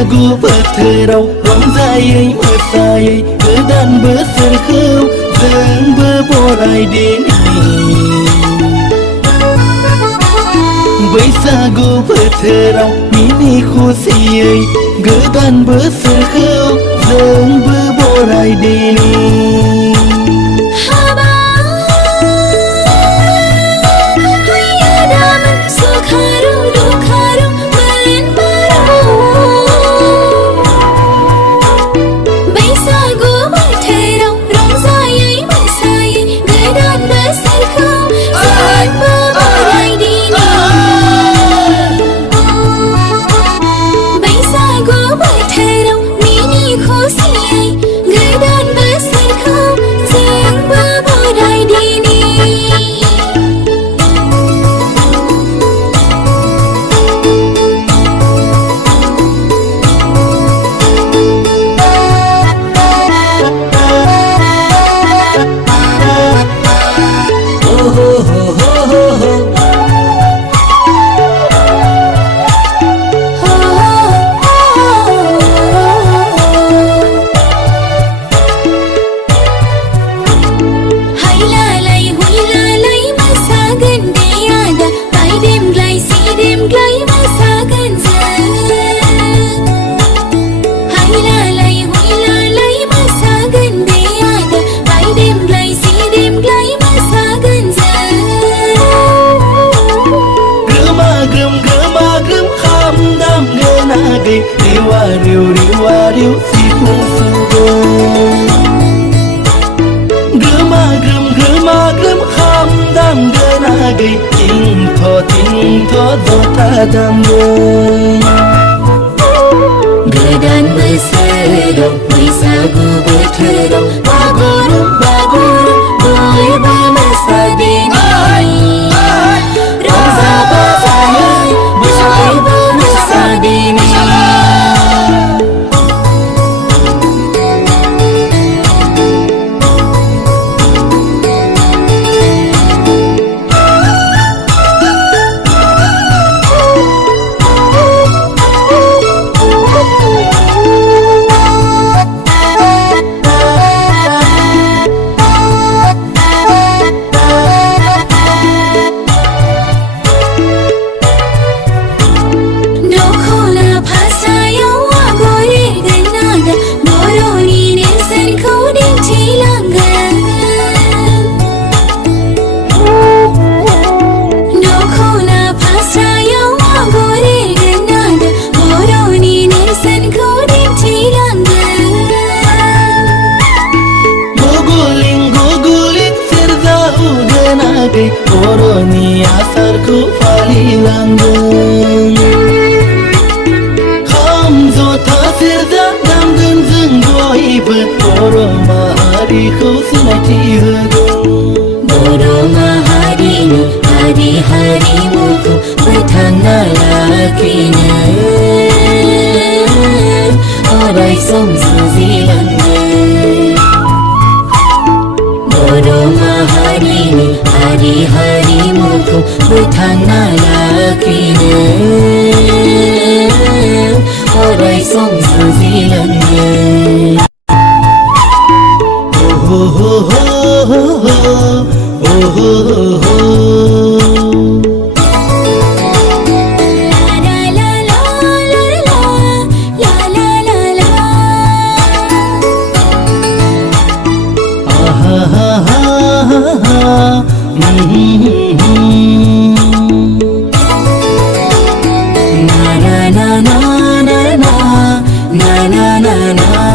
बैसागु बोथोराव रंजायै मोसायै गोदान बोसोरखौ जोंबो बरायदिनि बैसागु बोथोराव मिनि खुसियै गोदान बोसोरखौ जोंबो बरायदिनि Riu sipung sugeng Gema grem hamdam denagay ting tho dota damdeng Godan bosoraw बैसागु बोथोराव bagurum bयबो मोसादिनि रंजा बाजायै बयबो मोसादिनि Boroni asarku falilanggeng Kham jota sirda damgeng जों बयबो बर' माहारिखौ सिनायथि होगोन बर' माहारिनि हारिमुखौ फोथांना लाखिनो अराय सम जुजिलांनो बर' माहारिनि हारिमुखौ फोथांना लाखिनो अराय सम जुजिलांनो na na na na na na na na na